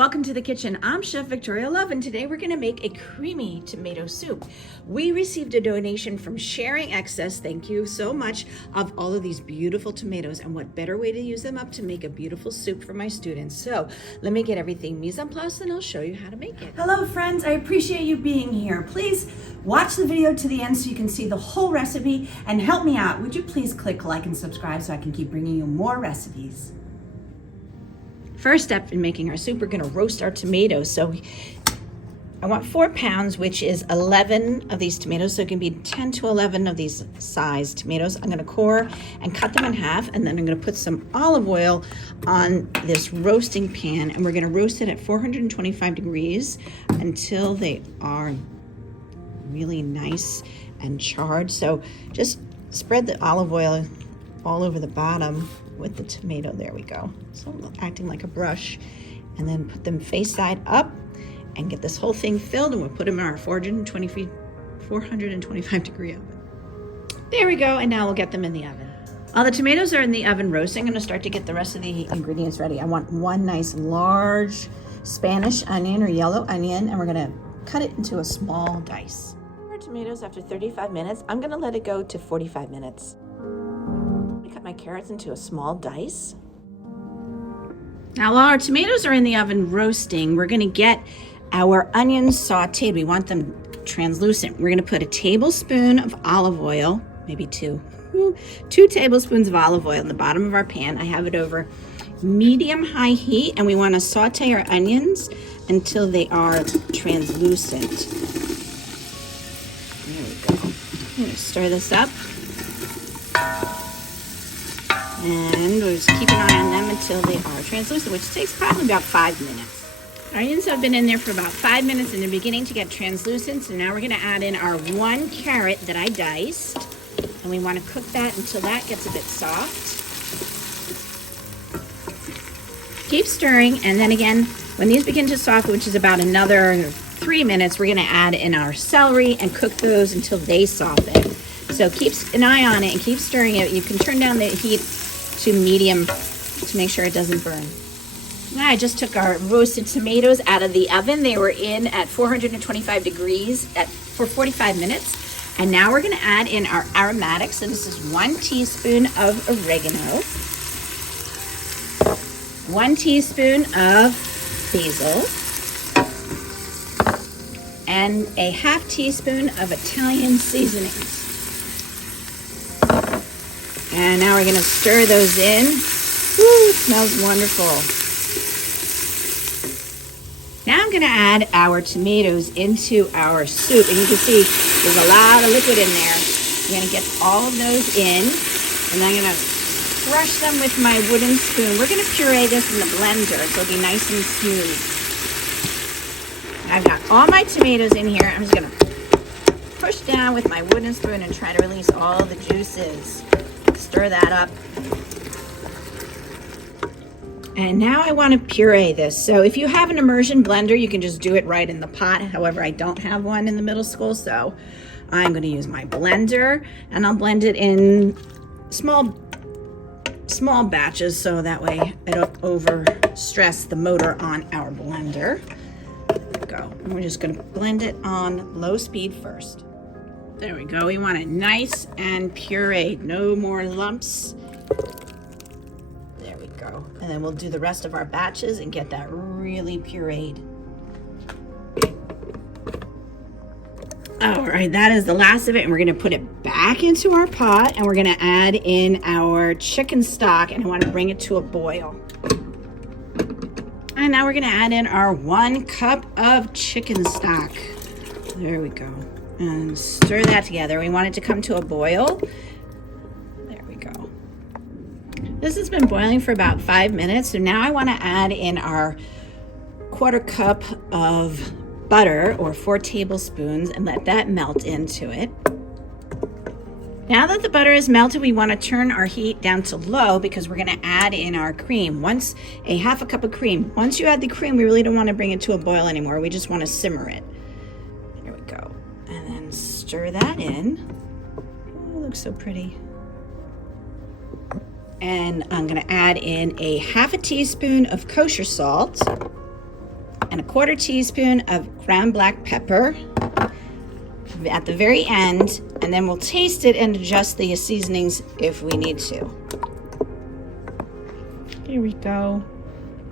Welcome to the kitchen. I'm Chef Victoria Love, and today we're going to make a creamy tomato soup. We received a donation from Sharing Excess, thank you so much, of all of these beautiful tomatoes, and what better way to use them up to make a beautiful soup for my students. So let me get everything mise en place and I'll show you how to make it. Hello friends, I appreciate you being here. Please watch the video to the end so you can see the whole recipe and help me out. Would you please click like and subscribe so I can keep bringing you more recipes. First step in making our soup, we're going to roast our tomatoes. So I want 4 pounds, which is 11 of these tomatoes. So it can be 10 to 11 of these size tomatoes. I'm going to core and cut them in half, and then I'm going to put some olive oil on this roasting pan, and we're going to roast it at 425 degrees until they are really nice and charred. So just spread the olive oil all over the bottom with the tomato. There we go. So acting like a brush, and then put them face side up and get this whole thing filled, and we'll put them in our 425 degree oven. There we go, and now we'll get them in the oven. While the tomatoes are in the oven roasting, I'm going to start to get the rest of the ingredients ready. I want one nice large Spanish onion or yellow onion, and we're going to cut it into a small dice. Our tomatoes, after 35 minutes, I'm going to let it go to 45 minutes. Cut my carrots into a small dice. Now while our tomatoes are in the oven roasting, we're going to get our onions sauteed. We want them translucent. We're going to put a tablespoon of olive oil, maybe 2 tablespoons of olive oil in the bottom of our pan. I have it over medium-high heat, and we want to saute our onions until they are translucent. There we go. I'm going to stir this up. And we'll just keep an eye on them until they are translucent, which takes probably about 5 minutes. Our onions have been in there for about 5 minutes, and they're beginning to get translucent. So now we're going to add in our 1 carrot that I diced. And we want to cook that until that gets a bit soft. Keep stirring, and then again, when these begin to soften, which is about another 3 minutes, we're going to add in our celery and cook those until they soften. So keep an eye on it and keep stirring it. You can turn down the heat to medium to make sure it doesn't burn. Now I just took our roasted tomatoes out of the oven. They were in at 425 degrees for 45 minutes. And now we're going to add in our aromatics. So this is 1 teaspoon of oregano, 1 teaspoon of basil, and a ½ teaspoon of Italian seasonings. And now we're going to stir those in. Woo, it smells wonderful. Now I'm going to add our tomatoes into our soup. And you can see there's a lot of liquid in there. I'm going to get all of those in. And I'm going to crush them with my wooden spoon. We're going to puree this in the blender so it'll be nice and smooth. I've got all my tomatoes in here. I'm just going to push down with my wooden spoon and try to release all the juices. Stir that up. And now I want to puree this. So if you have an immersion blender, you can just do it right in the pot. However, I don't have one in the middle school, so I'm going to use my blender, and I'll blend it in small batches so that way I don't over stress the motor on our blender. There we go. And we're just going to blend it on low speed first. There we go. We want it nice and pureed. No more lumps. There we go. And then we'll do the rest of our batches and get that really pureed. All right, that is the last of it. And we're going to put it back into our pot, and we're going to add in our chicken stock, and I want to bring it to a boil. And now we're going to add in our 1 cup of chicken stock. There we go. And stir that together. We want it to come to a boil. There we go. This has been boiling for about 5 minutes. So now I want to add in our 1/4 cup of butter, or 4 tablespoons, and let that melt into it. Now that the butter is melted, we want to turn our heat down to low because we're going to add in our cream. Once a ½ cup of cream. Once you add the cream, we really don't want to bring it to a boil anymore. We just want to simmer it. There we go. And then stir that in. Oh, it looks so pretty. And I'm going to add in a ½ teaspoon of kosher salt. and a 1/4 teaspoon of ground black pepper at the very end, and then we'll taste it and adjust the seasonings if we need to. Here we go.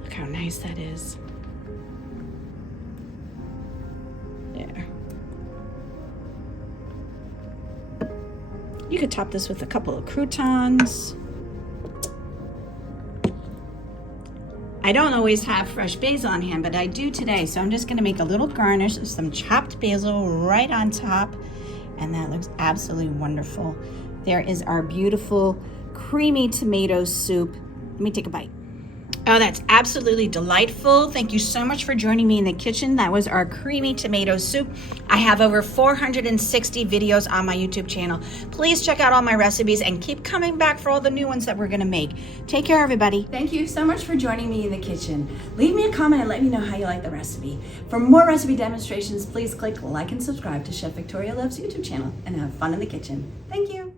Look how nice that is. There. You could top this with a couple of croutons. I don't always have fresh basil on hand, but I do today, so I'm just going to make a little garnish of some chopped basil right on top, and that looks absolutely wonderful. There is our beautiful creamy tomato soup. Let me take a bite. Oh, that's absolutely delightful. Thank you so much for joining me in the kitchen. That was our creamy tomato soup. I have over 460 videos on my YouTube channel. Please check out all my recipes and keep coming back for all the new ones that we're gonna make. Take care, everybody. Thank you so much for joining me in the kitchen. Leave me a comment and let me know how you like the recipe. For more recipe demonstrations, please click like and subscribe to Chef Victoria Loves YouTube channel and have fun in the kitchen. Thank you.